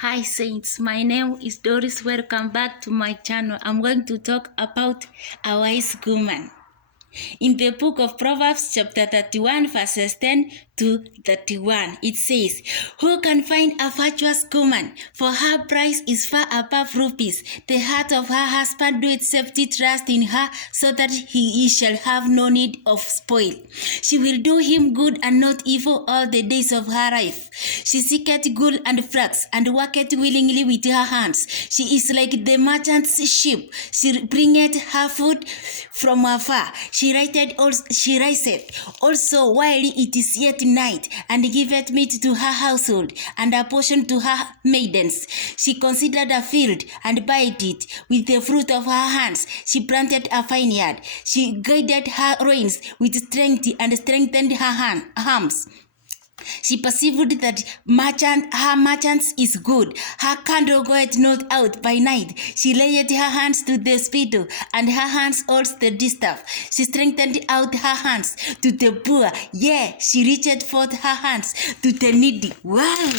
Hi Saints, my name is Doris. Welcome back to my channel. I'm going to talk about a wise woman. In the book of Proverbs, chapter 31, verses 10 to 31, it says, "Who can find a virtuous woman? For her price is far above rupees. The heart of her husband doeth safety trust in her, so that he shall have no need of spoil. She will do him good and not evil all the days of her life. She seeketh gold and flax, and worketh willingly with her hands. She is like the merchant's ship. She bringeth her food from afar. She riseth also while it is yet night, and giveth meat to her household, and a portion to her maidens. She considered a field, and buyed it. With the fruit of her hands she planted a vineyard. She guided her reins with strength, and strengthened her arms. She perceived that her merchants is good. Her candle goeth not out by night. She layeth her hands to the spittle, and her hands holds the distaff. She strengthened out her hands to the poor. Yea, she reached forth her hands to the needy." Wow!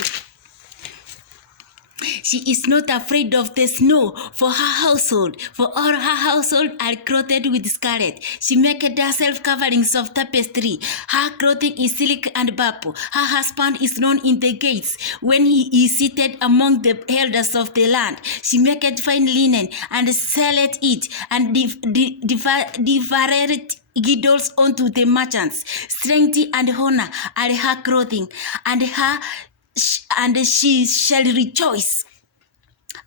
She is not afraid of the snow for her household, for all her household are clothed with scarlet. She maketh herself coverings of tapestry. Her clothing is silk and purple. Her husband is known in the gates, when he is seated among the elders of the land. She maketh fine linen, and selleth it, and devoureth girdles unto the merchants. Strength and honor are her clothing, and she shall rejoice,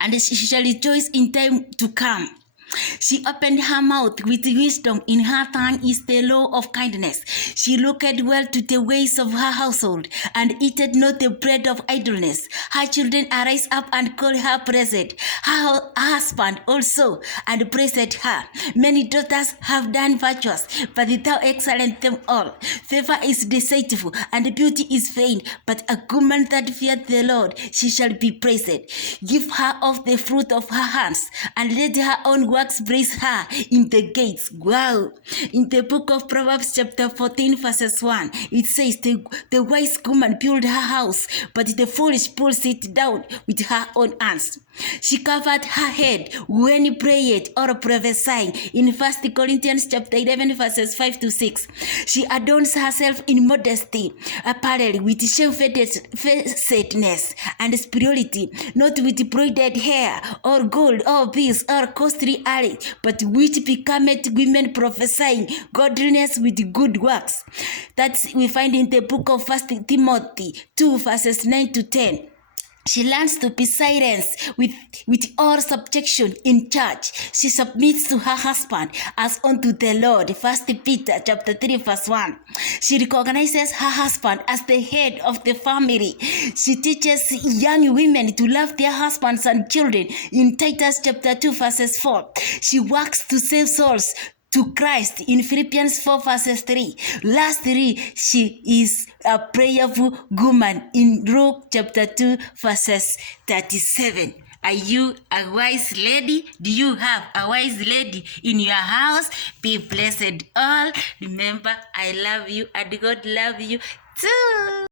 and she shall rejoice in time to come. She opened her mouth with wisdom. In her tongue is the law of kindness. She looked well to the ways of her household, and eateth not the bread of idleness. Her children arise up and call her blessed. Her husband also, and praised her. Many daughters have done virtuous, but thou excellent them all. Favor is deceitful, and beauty is vain, but a woman that feareth the Lord, she shall be praised. Give her of the fruit of her hands, and let her own works praise her in the gates." Wow! In the book of Proverbs chapter 14 verses 1, it says, the wise woman built her house, but the foolish pulls it down with her own hands. She covered her head when prayed or prophesying. In 1 Corinthians chapter 11 verses 5 to 6, she adorns herself in modesty, apparel with shamefacedness and spirituality, not with braided hair or gold or beads or costly array, but which becometh women prophesying godliness with good works. That we find in the book of 1 Timothy 2 verses 9 to 10. She learns to be silent with all subjection in church. She submits to her husband as unto the Lord. 1 Peter chapter 3 verse 1. She recognizes her husband as the head of the family. She teaches young women to love their husbands and children in Titus chapter 2 verses 4. She works to save souls to Christ in Philippians 4 verses 3. Lastly, she is a prayerful woman in Luke chapter 2 verses 37. Are you a wise lady? Do you have a wise lady in your house? Be blessed all. Remember, I love you and God love you too.